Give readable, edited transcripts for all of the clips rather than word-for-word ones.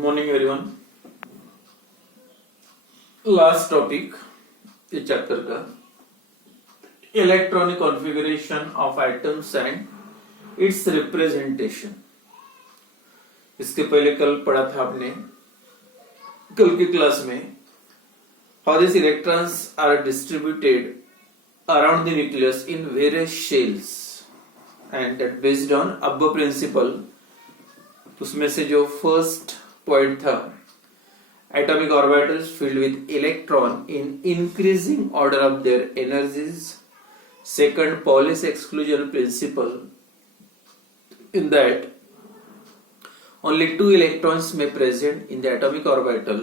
Morning everyone. Last topic इस chapter का electronic configuration of atoms and it's representation. इसके पहले कल पढ़ा था आपने कल की क्लास में how this electrons are distributed around the nucleus in various shells and that based on Aufbau principle. उसमें से जो फर्स्ट पॉइंट था atomic orbitals filled with electron in increasing order of their energies. Second, Pauli's exclusion principle, in that only two electrons may present in the atomic orbital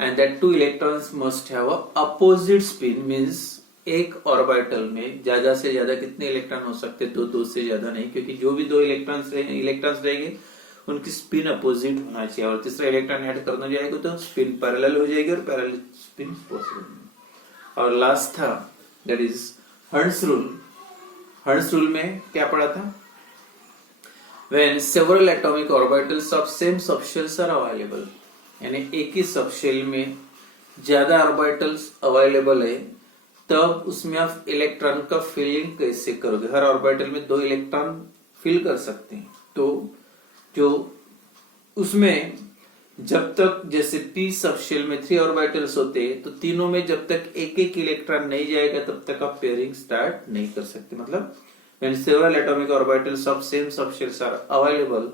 and that two electrons must have a opposite spin, means एक orbital में ज्यादा से ज्यादा कितने electron हो सकते? दो से ज्यादा नहीं, क्योंकि जो भी दो इलेक्ट्रॉन्स रहेंगे उनकी स्पिन अपोजिट होना चाहिए और तीसरा इलेक्ट्रॉन ऐड करना जाएगा तो स्पिन पैरेलल हो जाएगी और पैरेलल स्पिन पॉसिबल। और लास्ट था that is hertz rule. Hertz rule में क्या पढ़ा था? When several atomic orbitals of same subshells are available, यानी एक ही सबशेल में ज्यादा ऑर्बिटल्स अवेलेबल है, तब उसमें आप इलेक्ट्रॉन का फिलिंग कैसे करोगे? हर ऑर्बिटल में दो इलेक्ट्रॉन फिल कर सकते हैं, तो जो उसमें जब तक जैसे p सबशेल में 3 ऑर्बिटल्स होते हैं तो तीनों में जब तक एक एक इलेक्ट्रॉन नहीं जाएगा तब तक आप पेयरिंग स्टार्ट नहीं कर सकते। मतलब when several atomic orbitals of same subshells are available,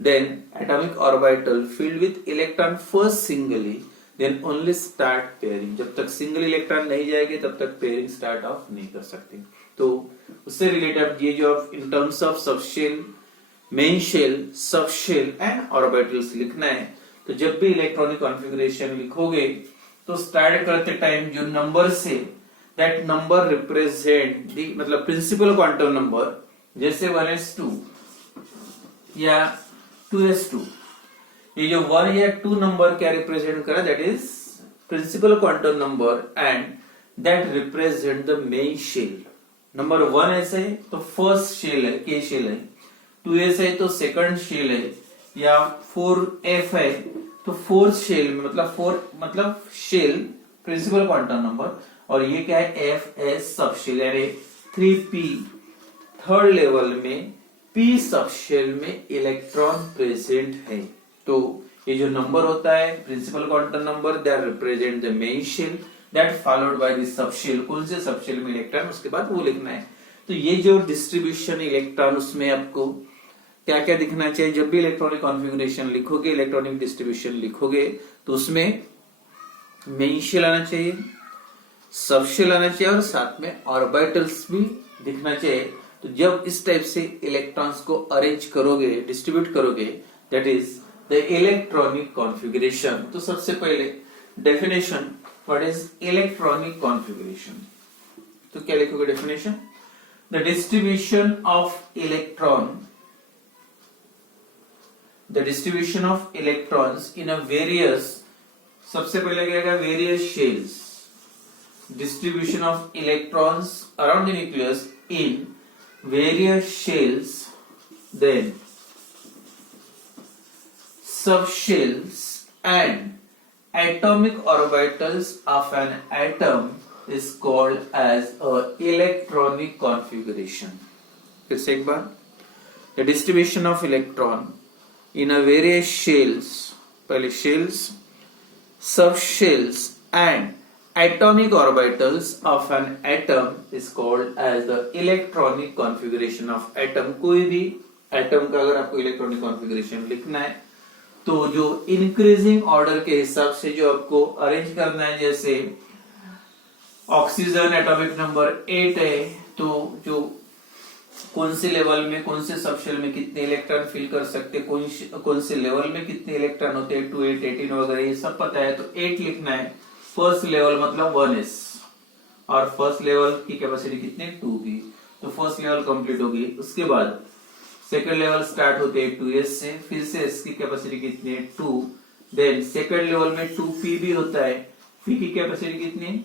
then atomic orbital filled with electron first singly, then only start pairing। जब तक सिंगल इलेक्ट्रॉन नहीं जाएंगे तब तक पेयरिंग स्टार्ट ऑफ नहीं कर सकते। तो उससे रिलेटेड ये जो in terms of subshell, main shell, subshell and orbitals लिखना है, तो जब भी इलेक्ट्रॉनिक कॉन्फ़िगरेशन लिखोगे तो स्टार्ट करते टाइम जो नंबर से that number represent the मतलब प्रिंसिपल क्वांटम नंबर, जैसे 1s2 या 2s2, ये जो 1 या 2 नंबर क्या रिप्रेजेंट करा? That is principal quantum number and that represent the main shell. Number 1s है तो फर्स्ट शेल है, के शेल है, 2s है तो सेकंड शेल है, या 4f है तो फोर्थ शेल में, मतलब 4 मतलब शेल प्रिंसिपल क्वांटम नंबर, और ये क्या है? एफ एस सबशेल, यानी 3p थर्ड लेवल में p सबशेल में इलेक्ट्रॉन प्रेजेंट है। तो ये जो नंबर होता है principal quantum number, that represent the main shell, that followed by the subshell. कौन से सबशेल में इलेक्ट्रॉन, उसके बाद वो लिखना है। तो ये जो डिस्ट्रीब्यूशन इलेक्ट्रॉन, उसमें आपको क्या क्या दिखना चाहिए? जब भी इलेक्ट्रॉनिक कॉन्फ़िगरेशन लिखोगे, इलेक्ट्रॉनिक डिस्ट्रीब्यूशन लिखोगे, तो उसमें मेन शेल आना चाहिए, सबशेल आना चाहिए और साथ में ऑर्बिटल्स भी दिखना चाहिए। तो जब इस टाइप से इलेक्ट्रॉन्स को अरेंज करोगे, डिस्ट्रीब्यूट करोगे, that is the electronic configuration. तो सबसे पहले definition, what is electronic configuration? तो क्या लिखोगे definition? The distribution of electron, the distribution of electrons in a various, सबसे पहले क्या आएगा? Various shells, distribution of electrons around the nucleus in various shells, then subshells and atomic orbitals of an atom is called as a electronic configuration। फिर से एक बार, the distribution of electron in a various shells, पहले shells, subshells and atomic orbitals of an atom is called as the electronic configuration of atom। कोई भी atom का अगर आपको electronic configuration लिखना है तो जो इंक्रीजिंग ऑर्डर के हिसाब से जो आपको अरेंज करना है, जैसे ऑक्सीजन एटॉमिक नंबर 8 है, तो जो कौन से लेवल में, कौन से सबशेल में कितने इलेक्ट्रॉन फिल कर सकते, कौन से लेवल में कितने इलेक्ट्रॉन होते हैं, 2 8 18 वगैरह ये सब पता है, तो 8 लिखना है। फर्स्ट लेवल मतलब 1s, और फर्स्ट लेवल की कैपेसिटी कितनी? 2 की, तो फर्स्ट लेवल कंप्लीट होगी। उसके बाद सेकंड लेवल स्टार्ट होते हैं 2s से, फिर से इसकी कैपेसिटी कितनी है? 2। देन सेकंड लेवल में 2p भी होता है, p की कैपेसिटी कितनी है?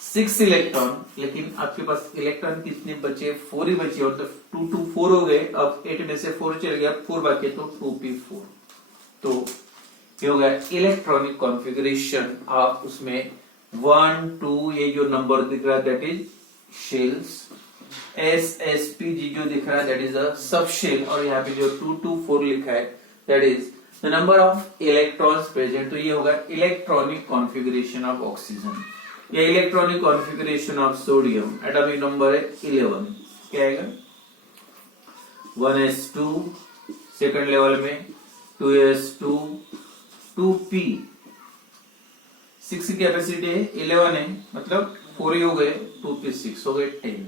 6 इलेक्ट्रॉन, लेकिन आपके पास इलेक्ट्रॉन कितने बचे? 4 ही बचे, मतलब 2 2 4 हो गए। अब 8 में से 4 चल गया, 4 बाकी, तो 2p4। तो ये हो गया इलेक्ट्रॉनिक कॉन्फ़िगरेशन ऑफ उसमें 1 2 ये जो नंबर दिख रहा है दैट इज शेल्स, SSPG जो दिख रहा है दैट इज अ सब शेल, और यहाँ पे जो 2 2 4 लिखा है that is the number of electrons present. तो ये होगा इलेक्ट्रॉनिक कॉन्फ़िगरेशन ऑफ ऑक्सीजन। या electronic configuration of sodium, atomic number है 11, क्या आएगा 1s2, सेकंड लेवल में 2s2 2p, 6 की कैपेसिटी है 11 है, मतलब 4 ही हो गए, 2p 6 हो गए 10।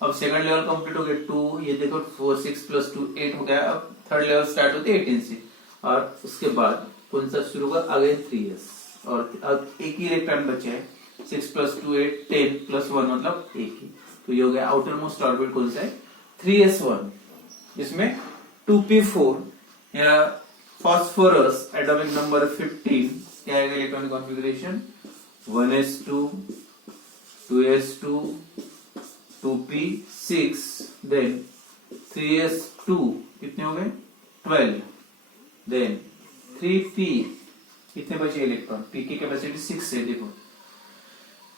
अब सेकंड लेवल कंप्लीट हो गया 2, ये देखो 4 6 + 2 8 हो गया। अब थर्ड लेवल स्टार्ट होते 18 से, और उसके बाद कौन सा शुरू होगा अगेन 3s, और अब एक ही इलेक्ट्रॉन बचे हैं 6 + 2 8 10 + 1 मतलब एक ही। तो ये हो गया आउटर मोस्ट ऑर्बिट कौन सा है 3s1, इसमें 2p4 या फास्फोरस एटॉमिक नंबर 15, क्या आएगा electronic configuration 1s2 2s2 2p6 then 3s2 कितने हो गए 12, देन 3p कितने बचे इलेक्ट्रॉन, p की कैपेसिटी 6 है देखो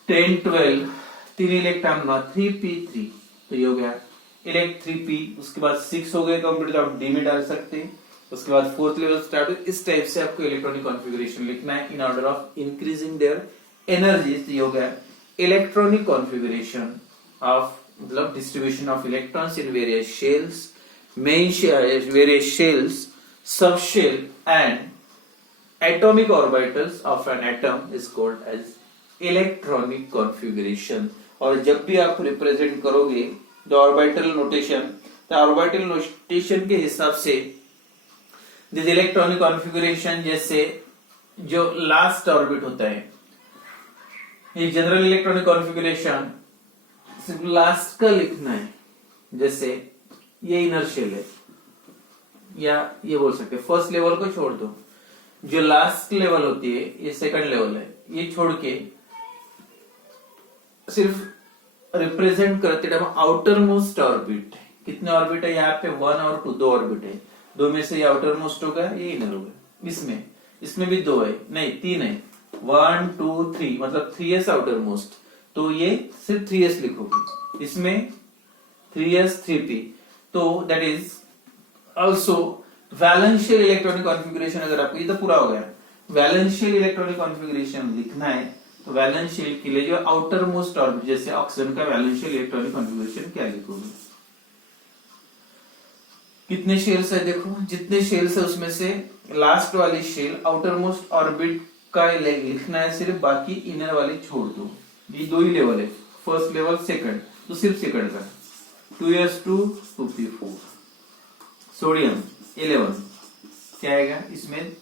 10 12 3 इलेक्ट्रॉन ना 3p3, तो ये हो गया इलेक्ट 3p। उसके बाद 6 हो गए कंप्लीट, आप डी में डाल सकते हैं। उसके बाद फोर्थ लेवल स्टार्ट हो, इस टाइप से आपको इलेक्ट्रॉनिक कॉन्फ़िगरेशन लिखना है in order of increasing their energies. ये हो गया इलेक्ट्रॉनिक कॉन्फ़िगरेशन ऑफ मतलब distribution of electrons in various shells, main various shells, subshell and atomic orbitals of an atom is called as electronic configuration। और जब भी आप represent करोगे the orbital notation, तो ऑर्बिटल नोटेशन के हिसाब से दिस इलेक्ट्रॉनिक कॉन्फ़िगरेशन, जैसे जो लास्ट ऑर्बिट होता है ये जनरल इलेक्ट्रॉनिक कॉन्फ़िगरेशन सिर्फ लास्ट का लिखना है, जैसे ये इनर शेल है, या ये बोल सकते फर्स्ट लेवल को छोड़ दो, जो लास्ट लेवल होती है ये सेकंड लेवल है, ये छोड़ के सिर्फ रिप्रेजेंट करते टाइम आउटर मोस्ट ऑर्बिट, कितने ऑर्बिट है यहाँ पे 1 और 2, 2 ऑर्बिट है, 2 में से ये आउटर मोस्ट होगा ये इनर होगा। इसमें भी 2 है, नहीं 3 है, 1 2 3 मतलब 3s आउटर मोस्ट, तो ये सिर्फ 3s लिखोगे, इसमें 3s 3p, तो that is also वैलेंशियल electronic configuration. अगर आपको ये तो पूरा हो गया, वैलेंशियल इलेक्ट्रॉनिक कॉन्फ़िगरेशन लिखना है तो वैलेंशियल के लिए जो आउटर मोस्ट ऑर्बिट, जैसे ऑक्सीजन का वैलेंशियल इलेक्ट्रॉनिक कॉन्फ़िगरेशन क्या लिखोगे, कितने शेल्स है देखो, जितने शेल्स है उसमें से लास्ट वाली शेल आउटर मोस्ट ऑर्बिट का लिखना है सिर्फ, बाकी इनर वाली छोड़ दो। ये 2 ही लेवल है, फर्स्ट लेवल सेकंड, तो सिर्फ सेकंड का 2s2 2p4। सोडियम 11 क्या आएगा, इसमें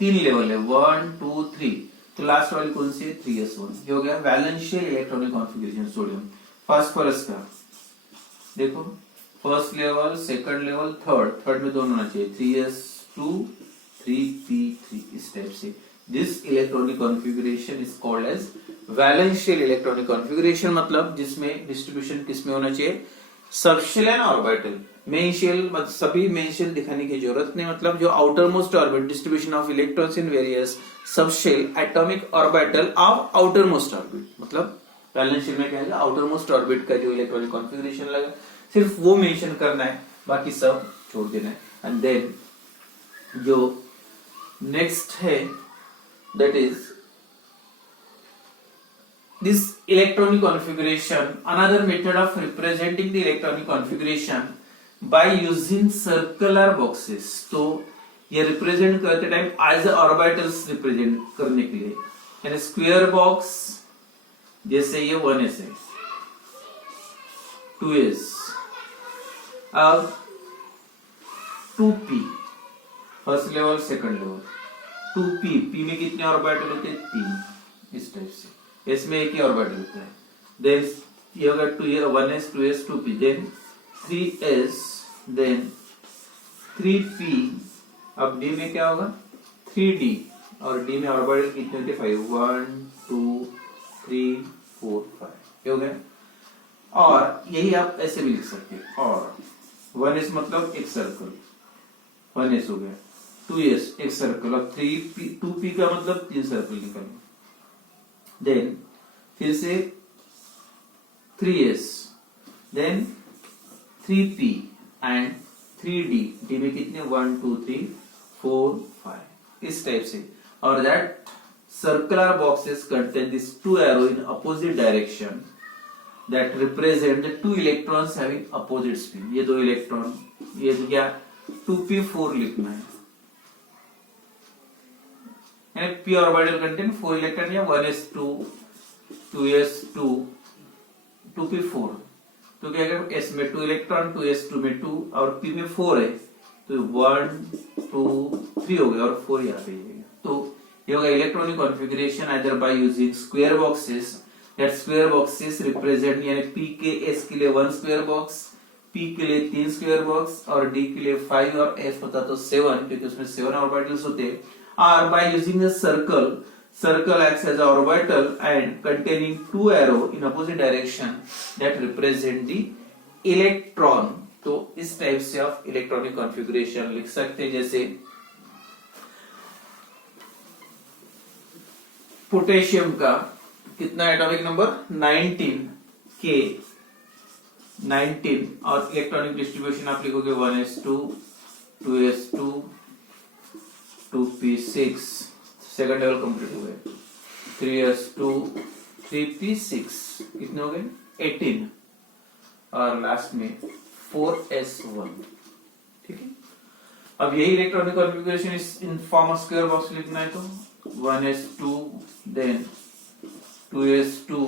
3 लेवल है 1 2 3, तो लास्ट वाली कौन सी है 3s1, ये हो गया valential electronic configuration sodium. Phosphorus का देखो first level second level third में दोनों होना चाहिए 3s2 3p3, इस टाइप से। This electronic configuration is called as valential electronic configuration, मतलब जिसमें डिस्ट्रीब्यूशन किसमें होना चाहिए subshell and orbital. Main shell मतलब सभी मेन शेल दिखाने की जरूरत नहीं, मतलब जो outermost orbit distribution of electrons in various subshell atomic orbital of outermost orbit, मतलब वैलेंस शेल में क्या है आउटर मोस्ट ऑर्बिट का जो इलेक्ट्रॉनिक कॉन्फ़िगरेशन लगा सिर्फ वो मेंशन करना है, बाकी सब छोड़ देना है। एंड देन जो नेक्स्ट है that is this electronic configuration, another method of representing the electronic configuration by using circular boxes। तो ये रिप्रेजेंट करते टाइम एज ऑर्बिटल्स रिप्रेजेंट करने के लिए, यानी स्क्वायर बॉक्स, जैसे ये 1s है 2s, अब 2p first level second level, 2p p में कितने ऑर्बिटल होते हैं 3, इस टाइप से, इसमें एक ही ऑर्बिटल होता है। देन ये होगा 1s 2s 2p, then 3s, then 3p, अब d में क्या होगा 3d, और d में ऑर्बिटल कितने होते हैं 5, 1 2 3 4 5, ये हो गया। और यही आप ऐसे भी लिख सकते हैं, और 1s मतलब एक सर्कल 1s हो गया, 2s एक सर्कल, अब 3p 2p का मतलब 3 सर्कल निकालो, देन फिर से 3s, then 3p and 3d, d में कितने 1 2 3 4 5 इस टाइप से, और that circular boxes contain these two arrows in opposite direction that represent the two electrons having opposite spin. ये दो इलेक्ट्रॉन, ये क्या 2p4 लिखना है, यानी p ऑर्बिटल कंटेन 4 इलेक्ट्रॉन या 1s2 2s2 2p4, तो क्या अगर s में 2 इलेक्ट्रॉन 2s2 में 2 और p में 4 है तो 1 2 3 हो गया और 4 यहाँ पे जाएगा। तो ये होगा electronic configuration either by using square boxes, that square boxes represent, यानी p के s के लिए 1 स्क्वायर बॉक्स, p के लिए 3 स्क्वायर बॉक्स और d के लिए 5 और s होता तो 7 क्योंकि उसमें 7 ऑर्बिटल्स होते हैं। और by using a circle, circle acts as an orbital and containing two arrow in opposite direction that represent the electron। तो इस टाइप से आप इलेक्ट्रॉनिक कॉन्फ़िगरेशन लिख सकते हैं। जैसे पोटेशियम का कितना एटॉमिक नंबर 19 के 19 और इलेक्ट्रॉनिक डिस्ट्रीब्यूशन आप लिखोगे 1s2 2s2 2p6, second level complete हो गए, 3s2 3p6 कितने हो गए 18 और लास्ट में 4s1। ठीक है, अब यही इलेक्ट्रॉनिक कॉन्फ़िगरेशन इस in form of square box लिखना है तो 1s2 देन 2s2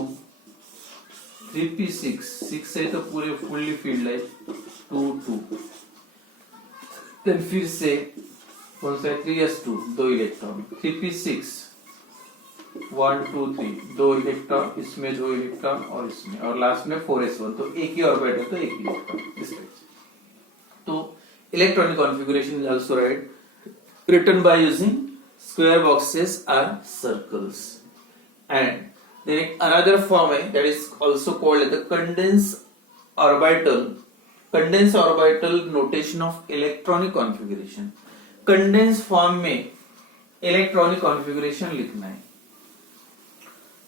3p6 6 है तो पूरे फुल्ली फील्ड है 2 2, देन फिर से कौन सा 3s2 दो इलेक्ट्रॉन 3p6 1 2 3 दो इलेक्ट्रॉन, इसमें दो इलेक्ट्रॉन और इसमें, और लास्ट में 4s1 तो एक ही ऑर्बिटल तो एक ही इलेक्ट्रॉन इस टाइप से। तो electronic configuration is also written by using square boxes or circles, and then another form है that is also called the condensed orbital notation of electronic configuration। Condense form में electronic configuration लिखना है।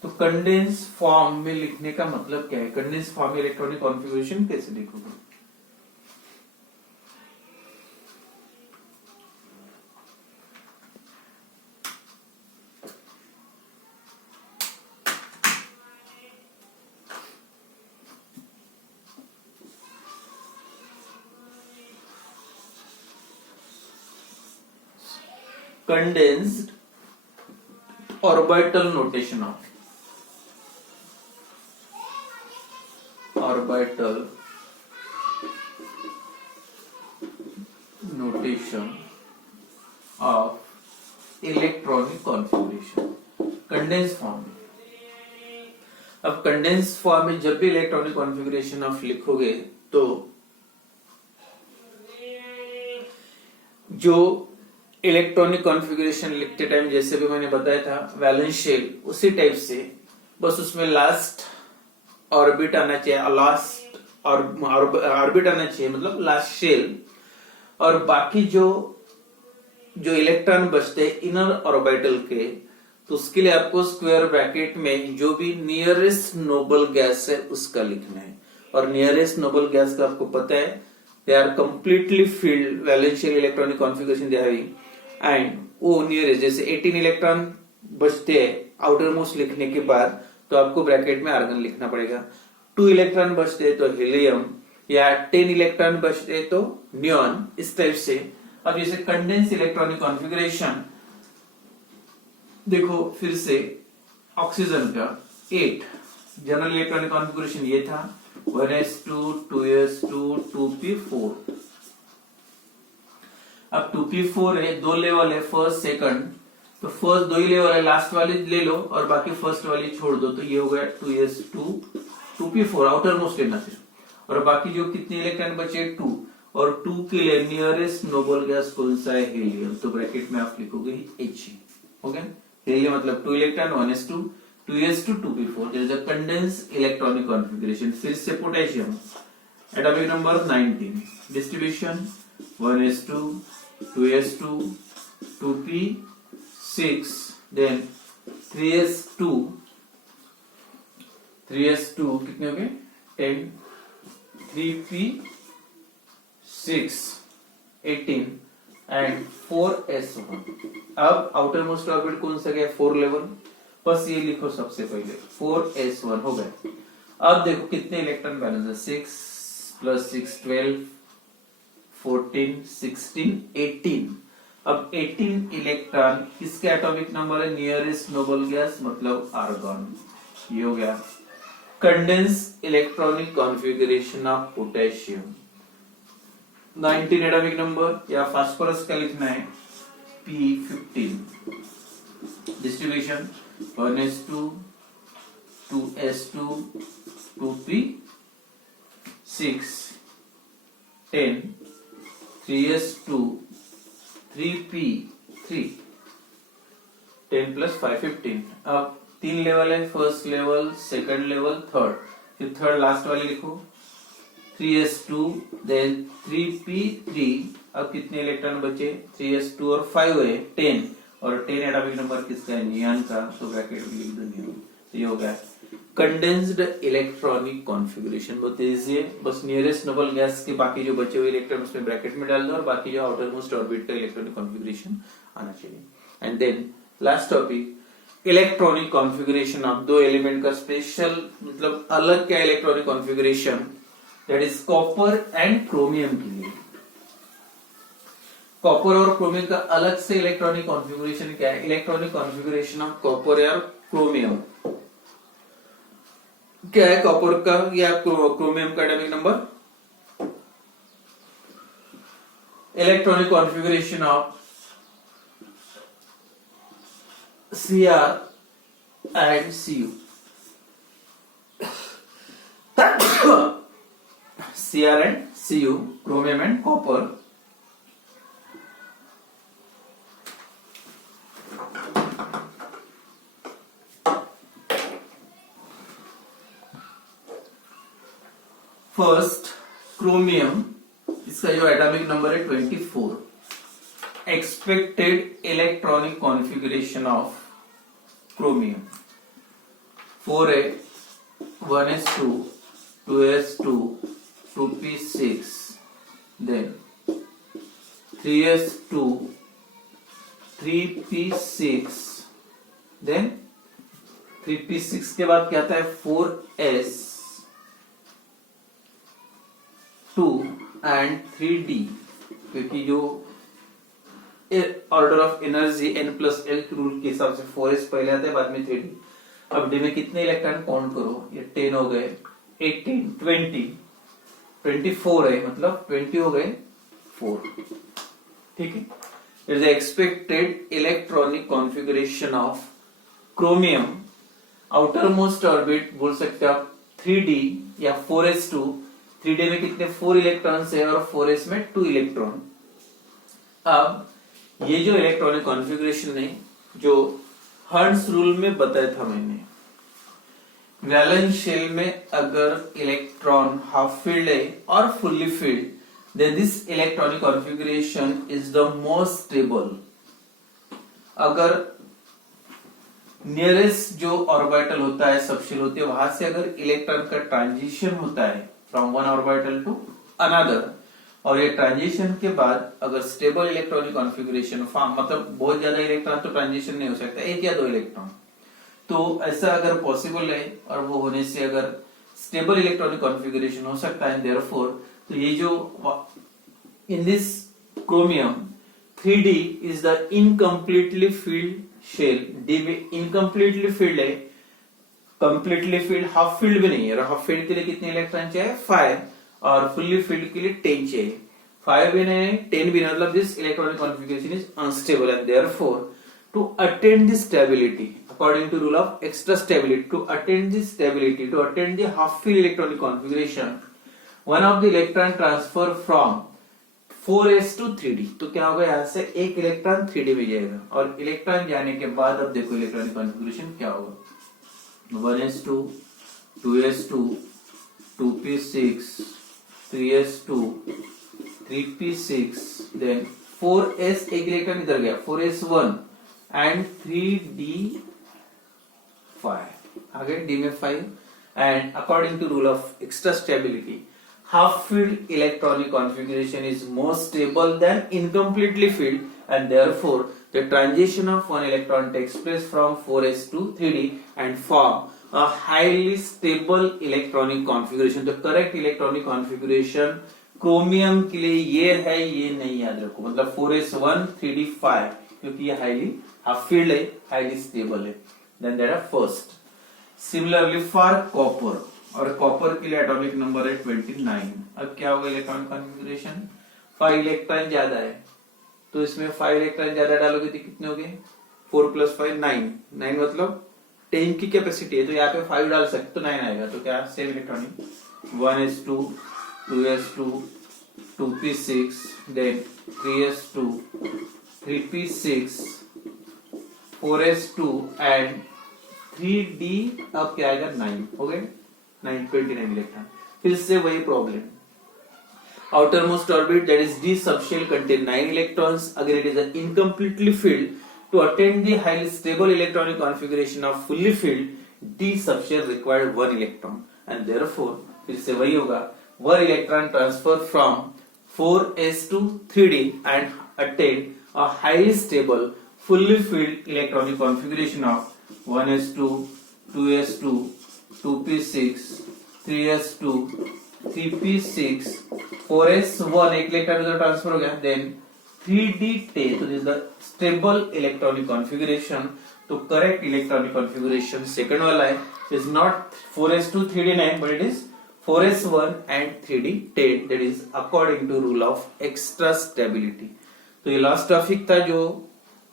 तो condense form में लिखने का मतलब क्या है, कंडेंस फॉर्म में इलेक्ट्रॉनिक कॉन्फ़िगरेशन कैसे लिखोगे? Condensed orbital notation of electronic configuration condense form में। अब कंडेंस फॉर्म में जब भी इलेक्ट्रॉनिक कॉन्फ़िगरेशन ऑफ लिखोगे तो जो इलेक्ट्रॉनिक कॉन्फ़िगरेशन लिखते टाइम जैसे भी मैंने बताया था वैलेंस शेल, उसी टाइप से बस उसमें लास्ट ऑर्बिट आना चाहिए, लास्ट ऑर्बिट आना चाहिए मतलब लास्ट शेल, और बाकी जो इलेक्ट्रॉन बचते हैं इनर ऑर्बिटल के, तो उसके लिए आपको स्क्वायर ब्रैकेट में जो भी नियरेस्ट नोबल गैस है उसका लिखना है। और नियरेस्ट नोबल गैस का आपको पता है they are completely filled valential electronic configuration they having, and वो नियरेस्ट जैसे 18 इलेक्ट्रॉन बचते हैं आउटर मोस्ट लिखने के बाद तो आपको ब्रैकेट में आर्गन लिखना पड़ेगा। 2 इलेक्ट्रॉन बचते हैं तो हीलियम, या 10 इलेक्ट्रॉन बचते हैं तो नियॉन, इस टाइप से। अब जैसे कंडेंस इलेक्ट्रॉनिक कॉन्फ़िगरेशन देखो फिर से ऑक्सीजन का 8 जनरल इलेक्ट्रॉनिक कॉन्फ़िगरेशन ये था 1s2 2s2 2p4। अब 2p4 है, दो लेवल है फर्स्ट सेकंड, तो फर्स्ट दो ही लेवल है, लास्ट वाली ले लो और बाकी फर्स्ट वाली छोड़ दो, तो ये हो गया 2s2 2p4 आउटर मोस्ट लेना सिर्फ, और बाकी जो कितने इलेक्ट्रॉन बचे 2, और 2 के लिए नियरेस्ट नोबल गैस कौन सा है हीलियम, तो ब्रैकेट में आप लिखोगे He। हो गया, हीलियम मतलब 2 electron 1s2 2s2 2p4 there is a condensed electronic configuration. फिर से potassium atomic number 19, distribution 1s2 2s2 2p6, then 3s2 कितने हो गए 10, 3p6 18 एंड 4s1। अब आउटर मोस्ट ऑर्बिट कौन सा गया 4 लेवल, बस ये लिखो सबसे पहले 4s1 हो गए। अब देखो कितने इलेक्ट्रॉन बैलेंस है 6 + 6 12, 14 16 18। अब 18 इलेक्ट्रॉन किसके एटॉमिक नंबर है नियरेस्ट नोबल गैस मतलब आर्गन। ये हो गया condense electronic configuration of potassium. 19 atomic number या फास्फोरस का लिखना है p15। Distribution 1s2 2s2 2p6 10 3s2 3p3 10 + 5 15। अब 3 लेवल है first level second level third, फिर थर्ड लास्ट वाली लिखो 3s2 देन 3p3। अब कितने इलेक्ट्रॉन बचे 3s2 और 5 है 10 और 10 एटॉमिक नंबर किसका है नियॉन का, तो ब्रैकेट में लिख दो नियॉन। तो ये हो गया कंडेंस्ड इलेक्ट्रॉनिक कॉन्फ़िगरेशन। बहुत इजी है, बस नियरेस्ट नोबल गैस के बाकी जो बचे हुए इलेक्ट्रॉन उसमें ब्रैकेट में डाल दो और बाकी जो आउटर मोस्ट ऑर्बिट का इलेक्ट्रॉनिक कॉन्फ़िगरेशन आना चाहिए। And then last topic electronic configuration of दो एलिमेंट का स्पेशल मतलब अलग क्या electronic configuration, that is copper and chromium के लिए। कॉपर और क्रोमियम का अलग से इलेक्ट्रॉनिक कॉन्फ़िगरेशन क्या है, इलेक्ट्रॉनिक कॉन्फ़िगरेशन ऑफ कॉपर और क्रोमियम क्या है, कॉपर का या क्रोमियम का atomic number. Electronic configuration of Cr and Cu Cr and Cu chromium and copper। First chromium, इसका जो एटॉमिक नंबर है 24। Expected electronic configuration of chromium 4 है 1s2 2s2 2p6 then 3s2 3p6 then 3p6 के बाद क्या आता है 4s2 and 3d, क्योंकि जो order of energy n + l rule के हिसाब से 4s पहले आता है बाद में 3d। अब d में कितने इलेक्ट्रॉन काउंट करो, ये 10 हो गए 18 20 24 है मतलब 20 हो गए 4। ठीक है, it is expected electronic configuration of chromium outer most orbit बोल सकते हैं आप 3d या 4s2। 3d में कितने 4 इलेक्ट्रॉन्स है और 4s में 2 इलेक्ट्रॉन। अब ये जो इलेक्ट्रॉनिक कॉन्फ़िगरेशन है जो हर्ट्ज रूल में बताया था मैंने, वैलेंस शेल में अगर इलेक्ट्रॉन हाफ फील्ड है और fully filled, then this electronic configuration is the most stable. अगर नियरेस्ट जो ऑर्बिटल होता है सबशेल होती है वहां से अगर इलेक्ट्रॉन का ट्रांजिशन होता है from one orbital to another, और ये ट्रांजिशन के बाद अगर स्टेबल इलेक्ट्रॉनिक कॉन्फ़िगरेशन फॉर्म मतलब बहुत ज्यादा इलेक्ट्रॉन तो ट्रांजिशन नहीं हो सकता, 1 या 2 इलेक्ट्रॉन, तो ऐसा अगर पॉसिबल है और वो होने से अगर स्टेबल इलेक्ट्रॉनिक कॉन्फ़िगरेशन हो सकता है, देयरफॉर तो ये जो in this chromium 3d is the incompletely filled shell. d में इनकम्प्लीटली फील्ड है, कंप्लीटली फील्ड हाफ फील्ड भी नहीं है, और हाफ फील्ड के लिए कितने इलेक्ट्रॉन चाहिए 5 और फुल्ली फील्ड के लिए 10 चाहिए। 5 भी नहीं 10 भी नहीं, मतलब this electronic configuration is unstable and therefore to attain the stability according to rule of extra stability, to attain the stability, to attain the half field electronic configuration, one of the electron transfer from 4s to 3d। तो क्या होगा यहाँ से एक electron 3d में जाएगा और electron जाने के बाद अब देखो इलेक्ट्रॉनिक कॉन्फ़िगरेशन क्या होगा 1s2 2s2 2p6 3s2 3p6 then 4s एक इलेक्ट्रॉन इधर गया 4s1 एंड 3d5 आगे d में 5 and according to rule of extra stability half filled electronic configuration is more stable than incompletely filled and therefore the transition of one electron takes place from 4s to 3d and form a highly stable electronic configuration. The correct electronic configuration chromium के लिए ये है, ये नहीं याद रखो, मतलब 4s1 3d5 क्योंकि ये हाईली हाफ फील्ड है, हाईली स्टेबल है. Then there are first. Similarly for copper, और कॉपर के लिए एटॉमिक नंबर है 29. अब क्या होगा इलेक्ट्रॉन कॉन्फ़िगरेशन, 5 इलेक्ट्रॉन ज्यादा है तो इसमें 5 इलेक्ट्रॉन ज्यादा डालोगे तो कितने हो गए 4 + 5 9. 9 मतलब 10 की कैपेसिटी है तो यहाँ पे 5 डाल सकते तो 9 आएगा. तो क्या same electronic 1s2 2s2 2p6 then 3s2 3p6 4s2 and 3d. अब क्या आएगा 9 हो गए 29 इलेक्ट्रॉन. फिर से वही problem, outermost orbit that is d subshell contain 9 electrons. Again it is an incompletely filled. To attain the highly stable electronic configuration of fully filled d subshell required 1 electron and therefore फिर से वही होगा 1 electron transfer from 4s to 3d and attain a highly stable fully filled electronic configuration of 1s2 2s2 2p6 3s2 3p6 4s1 एक electron का transfer हो गया. Then 3d10 तो this is the stable electronic configuration. तो correct electronic configuration second वाला है, is not 4s2 3d9 but it is 4s1 and 3d10 that is according to rule of extra stability. तो ये last topic था, जो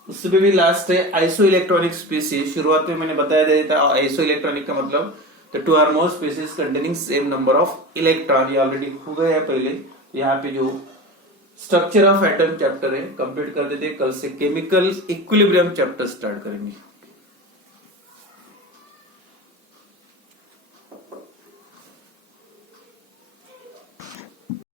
उससे भी लास्ट है आइसो इलेक्ट्रॉनिक स्पीसीज. शुरुआत में मैंने बताया दिया था आइसो इलेक्ट्रॉनिक का मतलब the 2 or more species containing same number of electron. ये ऑलरेडी हो गया है पहले. यहाँ पे जो स्ट्रक्चर ऑफ एटम चैप्टर है कंप्लीट कर देते हैं. कल से केमिकल इक्विलिब्रियम चैप्टर स्टार्ट करेंगे.